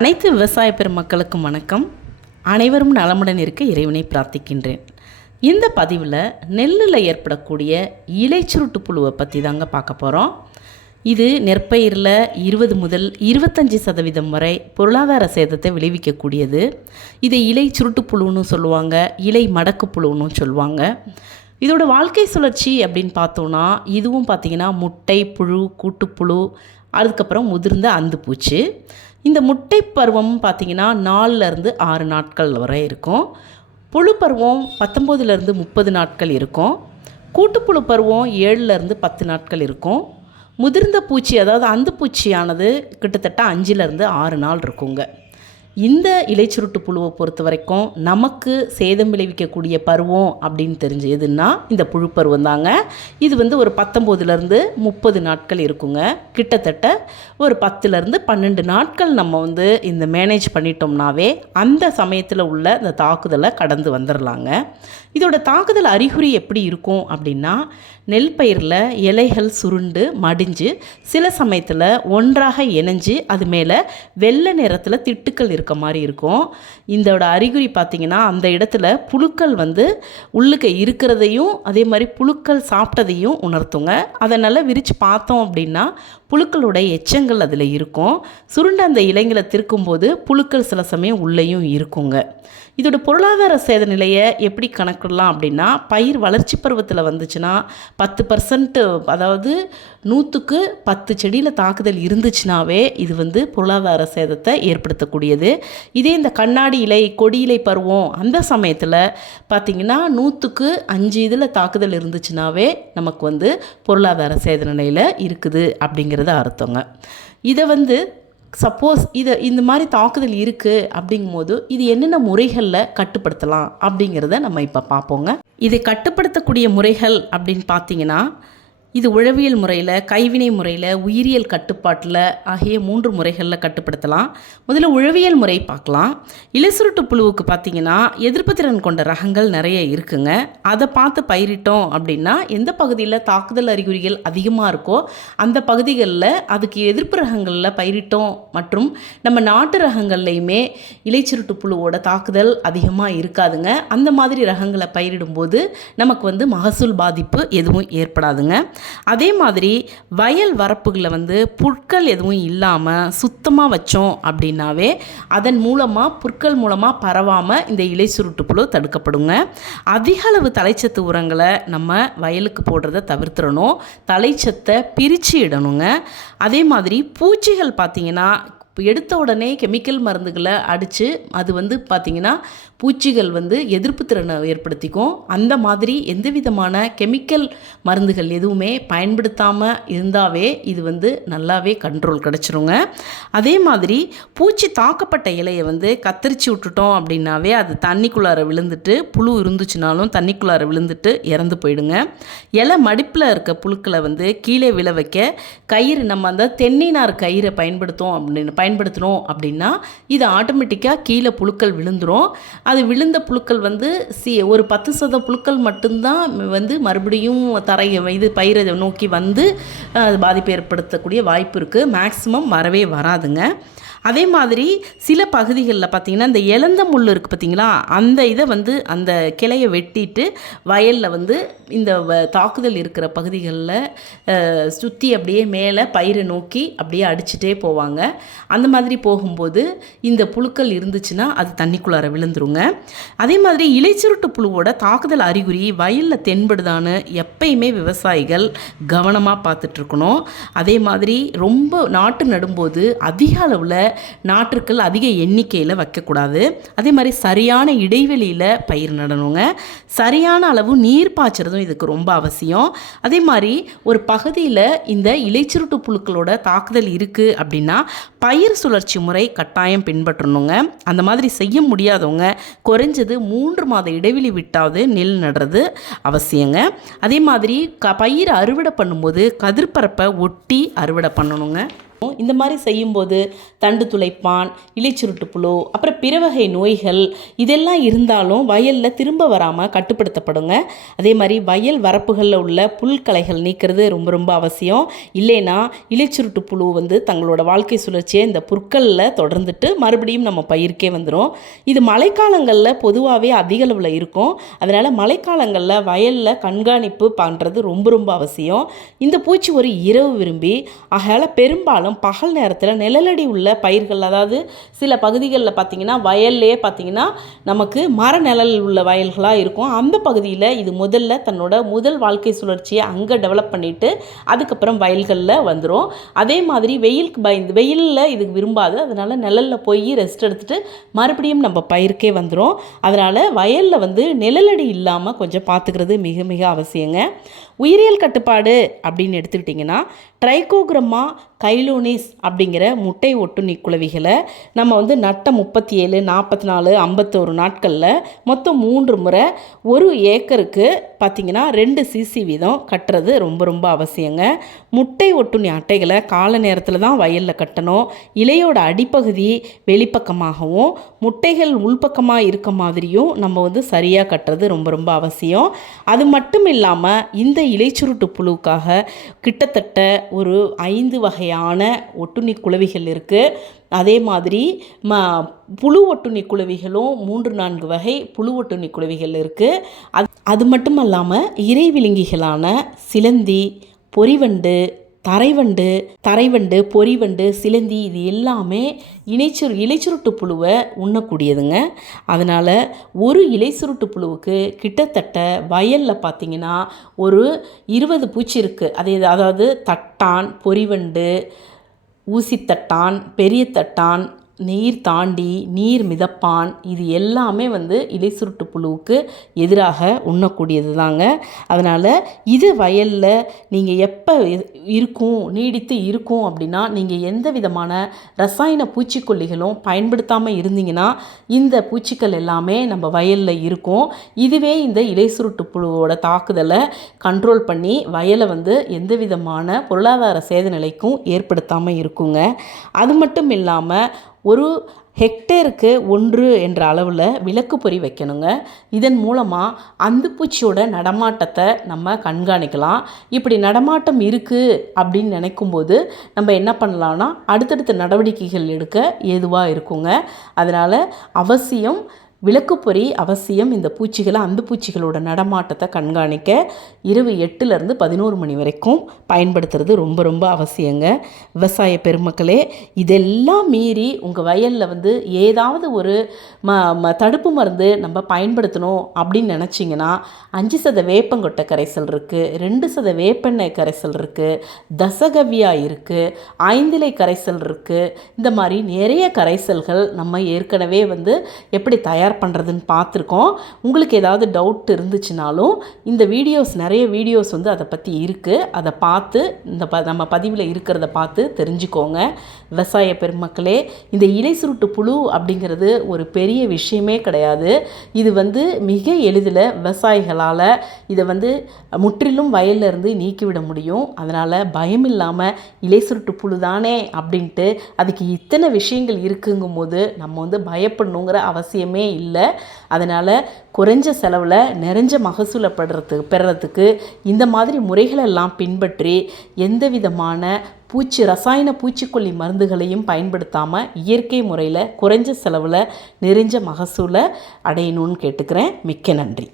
அனைத்து விவசாய பெருமக்களுக்கும் வணக்கம். அனைவரும் நலமுடன் இருக்க இறைவனை பிரார்த்திக்கின்றேன். இந்த பதிவில் நெல்லில் ஏற்படக்கூடிய இலைச்சுருட்டு புழுவை பற்றி தாங்க பார்க்க போகிறோம் இது நெற்பயிரில் இருபது முதல் இருபத்தஞ்சி சதவீதம் வரை பொருளாதார சேதத்தை விளைவிக்கக்கூடியது. இதை இலை சுருட்டு புழுன்னு சொல்லுவாங்க இலை மடக்கு புழுன்னு சொல்லுவாங்க. இதோட வாழ்க்கை சுழற்சி அப்படின்னு பார்த்தோன்னா இதுவும் பார்த்திங்கன்னா முட்டை புழு கூட்டுப்புழு அதுக்கப்புறம் முதிர்ந்த அந்து பூச்சி இந்த முட்டை பருவம் பார்த்திங்கன்னா நாலுலேருந்து ஆறு நாட்கள் வரை இருக்கும். புழு பருவம் பத்தொம்போதுலேருந்து முப்பது நாட்கள் இருக்கும். கூட்டுப்புழு பருவம் ஏழுலேருந்து பத்து நாட்கள் இருக்கும். முதிர்ந்த பூச்சி அதாவது அந்த பூச்சியானது கிட்டத்தட்ட அஞ்சுலேருந்து ஆறு நாள் இருக்குங்க. இந்த இலைச்சுருட்டு புழுவை பொறுத்த வரைக்கும் நமக்கு சேதம் விளைவிக்கக்கூடிய பருவம் அப்படின்னு தெரிஞ்சு எதுன்னா இந்த புழு பருவம் தாங்க. இது வந்து ஒரு பத்தொம்போதுலேருந்து முப்பது நாட்கள் இருக்குங்க. கிட்டத்தட்ட ஒரு பத்துலேருந்து பன்னெண்டு நாட்கள் நம்ம வந்து இந்த மேனேஜ் பண்ணிட்டோம்னாவே அந்த சமயத்தில் உள்ள இந்த தாக்குதலை கடந்து வந்துடலாங்க இதோட தாக்குதல் அறிகுறி எப்படி இருக்கும் அப்படின்னா நெல் பயிரில் இலைகள் சுருண்டு மடிஞ்சு சில சமயத்தில் ஒன்றாக இணைஞ்சு அது மேலே வெள்ளை நிறத்தில் திட்டுக்கள் இருக்க மாதிரி இருக்கும். இதோட அறிகுறி பார்த்திங்கன்னா அந்த இடத்துல புழுக்கள் வந்து உள்ளுக்க இருக்கிறதையும் அதே மாதிரி புழுக்கள் சாப்பிட்டதையும் உணர்த்துங்க. அதை நல்லா விரித்து பார்த்தோம் அப்படின்னா புழுக்களோட எச்சங்கள் அதில் இருக்கும். சுருண்ட அந்த இலைங்களை திருக்கும்போது புழுக்கள் சில சமயம் உள்ளேயும் இருக்குங்க. இதோட பொருளாதார சேத நிலையை எப்படி கணக்கிடலாம் அப்படின்னா பயிர் வளர்ச்சி பருவத்தில் வந்துச்சுன்னா பத்து பர்சன்ட்டு அதாவது நூற்றுக்கு பத்து செடியில் தாக்குதல் இருந்துச்சுனாவே இது வந்து பொருளாதார சேதத்தை ஏற்படுத்தக்கூடியது. இதே இந்த கண்ணாடி இலை கொடி இலை பருவம் அந்த சமயத்தில் பார்த்திங்கன்னா நூற்றுக்கு அஞ்சு இதில் தாக்குதல் இருந்துச்சுனாவே நமக்கு வந்து பொருளாதார சேத நிலையில் இருக்குது அப்படிங்கிறது அர்த்தங்க. இதை வந்து சப்போஸ் இதை இந்த மாதிரி தாக்குதல் இருக்குது அப்படிங்கும்போது இது என்னென்ன முறைகளில் கட்டுப்படுத்தலாம் அப்படிங்கிறத நம்ம இப்போ பார்ப்போங்க இதை கட்டுப்படுத்தக்கூடிய முறைகள் அப்படின்னு பார்த்தீங்கன்னா இது உழவியல் முறையில் கைவினை முறையில் உயிரியல் கட்டுப்பாட்டில் ஆகிய மூன்று முறைகளில் கட்டுப்படுத்தலாம். முதல்ல உழவியல் முறை பார்க்கலாம். இலசுருட்டு புழுவுக்கு பார்த்தீங்கன்னா எதிர்ப்பு திறன் கொண்ட ரகங்கள் நிறைய இருக்குங்க. அதை பார்த்து பயிரிட்டோம் அப்படின்னா எந்த பகுதியில் தாக்குதல் அறிகுறிகள் அதிகமாக இருக்கோ அந்த பகுதிகளில் அதுக்கு எதிர்ப்பு ரகங்களில் பயிரிட்டோம். மற்றும் நம்ம நாட்டு ரகங்கள்லையுமே இலைச்சுருட்டு புழுவோட தாக்குதல் அதிகமாக இருக்காதுங்க. அந்த மாதிரி ரகங்களை பயிரிடும்போது நமக்கு வந்து மகசூல் பாதிப்பு எதுவும் ஏற்படாதுங்க. அதே மாதிரி வயல் வரப்புகளில் வந்து புற்கள் எதுவும் இல்லாமல் சுத்தமாக வச்சோம் அப்படின்னாவே அதன் மூலமாக புற்கள் மூலமாக பரவாமல் இந்த இலை சுருட்டு புழு தடுக்கப்படுங்க. அதிக அளவு தலைச்சத்து உரங்களை நம்ம வயலுக்கு போடுறத தவிர்த்துடணும். தலைச்சத்தை பிரித்து இடணுங்க. அதே மாதிரி பூச்சிகள் பார்த்திங்கன்னா எடுத்த உடனே கெமிக்கல் மருந்துகளை அடித்து அது வந்து பார்த்திங்கன்னா பூச்சிகள் வந்து எதிர்ப்பு திறனை ஏற்படுத்திக்கும். அந்த மாதிரி எந்த விதமான கெமிக்கல் மருந்துகள் எதுவுமே பயன்படுத்தாமல் இருந்தாவே இது வந்து நல்லாவே கண்ட்ரோல் கிடச்சிருங்க. அதே மாதிரி பூச்சி தாக்கப்பட்ட இலையை வந்து கத்தரிச்சு விட்டுட்டோம் அப்படின்னாவே அது தண்ணிக்குள்ளார விழுந்துட்டு புழு இருந்துச்சுனாலும் தண்ணிக்குள்ளார விழுந்துட்டு இறந்து போயிடுங்க. இலை மடிப்பில் இருக்க புழுக்களை வந்து கீழே விழ வைக்க கயிறு நம்ம அந்த தென்னினார் கயிறை பயன்படுத்தோம் அப்படின்னு பயன்படுத்தினோம் அப்படின்னா இது ஆட்டோமேட்டிக்காக கீழே புழுக்கள் விழுந்துடும் அது விழுந்த புழுக்கள் வந்து சி ஒரு பத்து சத புழுக்கள் மட்டும்தான் வந்து மறுபடியும் தரையை இது பயிரை நோக்கி வந்து பாதிப்பு ஏற்படுத்தக்கூடிய வாய்ப்பு இருக்குது மேக்ஸிமம் வரவே வராதுங்க. அதே மாதிரி சில பகுதிகளில் பார்த்திங்கன்னா இந்த இழந்த முள் இருக்குது பார்த்தீங்களா? அந்த இதை வந்து அந்த கிளையை வெட்டிட்டு வயலில் வந்து இந்த வ- தாக்குதல் இருக்கிற பகுதிகளில் சுற்றி அப்படியே மேலே பயிரை நோக்கி அப்படியே அடிச்சுட்டே போவாங்க. அந்த மாதிரி போகும்போது இந்த புழுக்கள் இருந்துச்சுன்னா அது தண்ணிக்குள்ளார விழுந்துருங்க. அதே மாதிரி இலைச்சுருட்டு புழுவோட தாக்குதல் அறிகுறி வயலில் தென்படுதான்னு எப்பயுமே விவசாயிகள் கவனமாக பார்த்துட்ருக்கணும் அதே மாதிரி ரொம்ப நாட்டு நடும்போது அதிக அளவில் நாற்றுக்கள் அதிக எண்ணிக்கையில் வைக்கக்கூடாது. அதே மாதிரி சரியான இடைவெளியில் பயிர் நடணுங்க. சரியான அளவு நீர் பாய்ச்சறதும் இதுக்கு ரொம்ப அவசியம். அதே மாதிரி ஒரு பகுதியில் இந்த இலைச்சுருட்டு புழுக்களோட தாக்குதல் இருக்குது அப்படின்னா பயிர் சுழற்சி முறை கட்டாயம் பின்பற்றணுங்க. அந்த மாதிரி செய்ய முடியாதவங்க குறைஞ்சது மூன்று மாத இடைவெளி விட்டாவது நெல் நடுறது அவசியங்க. அதே மாதிரி க பயிர் அறுவடை பண்ணும்போது கதிர்பரப்பை ஒட்டி அறுவடை பண்ணணுங்க. இந்த மாதிரி செய்யும்போது தண்டு துளைப்பான் இலைச்சுருட்டு புழு அப்புறம் பிற வகை நோய்கள் இதெல்லாம் இருந்தாலும் வயலில் திரும்ப வராமல் கட்டுப்படுத்தப்படுங்க. அதே மாதிரி வயல் வரப்புகளில் உள்ள புல்களைகள் நீக்கிறது ரொம்ப ரொம்ப அவசியம். இல்லைன்னா இலைச்சுருட்டு புழு வந்து தங்களோட வாழ்க்கை சுழற்சியை இந்த புற்களில் தொடர்ந்துட்டு மறுபடியும் நம்ம பயிருக்கே வந்துடும் இது மழைக்காலங்களில் பொதுவாகவே அதிக அளவில் இருக்கும். அதனால் மழைக்காலங்களில் வயலில் கண்காணிப்பு பண்ணுறது ரொம்ப ரொம்ப அவசியம். இந்த பூச்சி ஒரு இரவு விரும்பி ஆகையால் பெரும்பாலும் பகல் நேரத்தில் நிழலடி உள்ள பயிர்கள் அதாவது சில பகுதிகளில் பார்த்திங்கன்னா வயல்லே பார்த்திங்கன்னா நமக்கு மர நிழல் உள்ள வயல்களாக இருக்கும். அந்த பகுதியில் இது முதல்ல தன்னோட முதல் வாழ்க்கை சுழற்சியை அங்கே டெவலப் பண்ணிவிட்டு அதுக்கப்புறம் வயல்களில் வந்துடும் அதே மாதிரி வெயிலுக்கு பயந்து வெயிலில் இதுக்கு விரும்பாது. அதனால் நிழலில் போய் ரெஸ்ட் எடுத்துகிட்டு மறுபடியும் நம்ம பயிருக்கே வந்துடும் அதனால் வயலில் வந்து நிழலடி இல்லாமல் கொஞ்சம் பார்த்துக்கிறது மிக மிக அவசியங்க. உயிரியல் கட்டுப்பாடு அப்படின்னு எடுத்துக்கிட்டிங்கன்னா ட்ரைகோக்ரமா கைலோனிஸ் அப்படிங்கிற முட்டை ஒட்டுண்ணி குளவிகளை நம்ம வந்து நட்ட முப்பத்தி ஏழு நாற்பத்தி நாலு ஐம்பத்தோரு நாட்களில் மொத்தம் மூன்று முறை ஒரு ஏக்கருக்கு பார்த்திங்கன்னா ரெண்டு சிசி வீதம் கட்டுறது ரொம்ப ரொம்ப அவசியங்க. முட்டை ஒட்டுண்ணி அட்டைகளை கால நேரத்தில் தான் வயலில் கட்டணும். இலையோட அடிப்பகுதி வெளிப்பக்கமாகவும் முட்டைகள் உள்பக்கமாக இருக்க மாதிரியும் நம்ம வந்து சரியாக கட்டுறது ரொம்ப ரொம்ப அவசியம். அது மட்டும் இல்லாமல் இந்த இலைச்சுருட்டு புழுவுக்காக கிட்டத்தட்ட ஒரு ஐந்து வகையான ஒட்டுண்ணி குளவிகள் இருக்குது அதே மாதிரி ம புழு ஒட்டுண்ணி குளவிகளும் மூன்று நான்கு வகை புழு ஒட்டுண்ணி குளவிகள் இருக்குது அது அது மட்டும் இல்லாமல் இறைவிழுங்கிகளான சிலந்தி பொறிவண்டு தரைவண்டு தரைவண்டு பொறிவண்டு சிலந்தி இது எல்லாமே இணைச்சுரு இலைச்சுருட்டு புழுவை உண்ணக்கூடியதுங்க. அதனால் ஒரு இலைச்சுருட்டு புழுவுக்கு கிட்டத்தட்ட வயலில் பார்த்திங்கன்னா ஒரு இருபது பூச்சி இருக்குது அதே அதாவது தட்டான் பொறிவண்டு ஊசித்தட்டான் பெரிய தட்டான் நீர் தாண்டி நீர் மிதப்பான் இது எல்லாமே வந்து இலை சுருட்டு புழுவுக்கு எதிராக உண்ணக்கூடியது தாங்க அதனால் இது வயலில் நீங்கள் எப்போ இருக்கும் நீடித்து இருக்கும் அப்படின்னா நீங்கள் எந்த விதமான ரசாயன பூச்சிக்கொல்லிகளும் பயன்படுத்தாமல் இருந்தீங்கன்னா இந்த பூச்சிகள் எல்லாமே நம்ம வயலில் இருக்கும். இதுவே இந்த இலை சுருட்டு புழுவோட தாக்குதலை கண்ட்ரோல் பண்ணி வயலை வந்து எந்த விதமான பொருளாதார சேத நிலைக்கும் ஏற்படுத்தாமல் இருக்குங்க. அது மட்டும் இல்லாமல் ஒரு ஹெக்டேருக்கு ஒன்று என்ற அளவில் விளக்கு பொறி வைக்கணுங்க. இதன் மூலமாக அந்துப்பூச்சியோட நடமாட்டத்தை நம்ம கண்காணிக்கலாம். இப்படி நடமாட்டம் இருக்குது அப்படின்னு நினைக்கும்போது நம்ம என்ன பண்ணலான்னா அடுத்தடுத்த நடவடிக்கைகள் எடுக்க ஏதுவாக இருக்குங்க. அதனால் அவசியம் விளக்குப்பொறி அவசியம். இந்த பூச்சிகளை அந்த பூச்சிகளோட நடமாட்டத்தை கண்காணிக்க இரவு எட்டுலேருந்து பதினோரு மணி வரைக்கும் பயன்படுத்துறது ரொம்ப ரொம்ப அவசியங்க. விவசாய பெருமக்களே இதெல்லாம் மீறி உங்கள் வயலில் வந்து ஏதாவது ஒரு ம ம தடுப்பு மருந்து நம்ம பயன்படுத்தணும் அப்படின்னு நினச்சிங்கன்னா அஞ்சு சத வேப்பங்கொட்டை கரைசல் இருக்குது ரெண்டு சத வேப்பெண்ணெய் கரைசல் இருக்குது தசகவியா இருக்குது ஐந்திலை கரைசல் இருக்குது இந்த மாதிரி நிறைய கரைசல்கள் நம்ம ஏற்கனவே வந்து எப்படி தயார் தயார் பண்ணுறதுன்னு பார்த்துருக்கோம். உங்களுக்கு ஏதாவது டவுட் இருந்துச்சுனாலும் இந்த வீடியோஸ் நிறைய வீடியோஸ் வந்து அதை பற்றி இருக்குது அதை பார்த்து இந்த ப நம்ம பதிவில் இருக்கிறத பார்த்து தெரிஞ்சுக்கோங்க. விவசாய பெருமக்களே இந்த இலை சுருட்டு புழு அப்படிங்கிறது ஒரு பெரிய விஷயமே கிடையாது. இது வந்து மிக எளிதில் விவசாயிகளால் இதை வந்து முற்றிலும் வயலில் இருந்து நீக்கிவிட முடியும். அதனால் பயம் இல்லாமல் இலை சுருட்டு புழு தானே அப்படின்ட்டு அதுக்கு இத்தனை விஷயங்கள் இருக்குங்கும் போது நம்ம வந்து பயப்படணுங்கிற அவசியமே இல்லை. அதனால் குறைஞ்ச செலவில் நிறைஞ்ச மகசூலை படுறதுக்கு பெறத்துக்கு இந்த மாதிரி முறைகளெல்லாம் பின்பற்றி எந்த விதமான பூச்சி ரசாயன பூச்சிக்கொல்லி மருந்துகளையும் பயன்படுத்தாமல் இயற்கை முறையில் குறைஞ்ச செலவில் நிறைஞ்ச மகசூலை அடையணும்னு கேட்டுக்கிறேன். மிக்க நன்றி.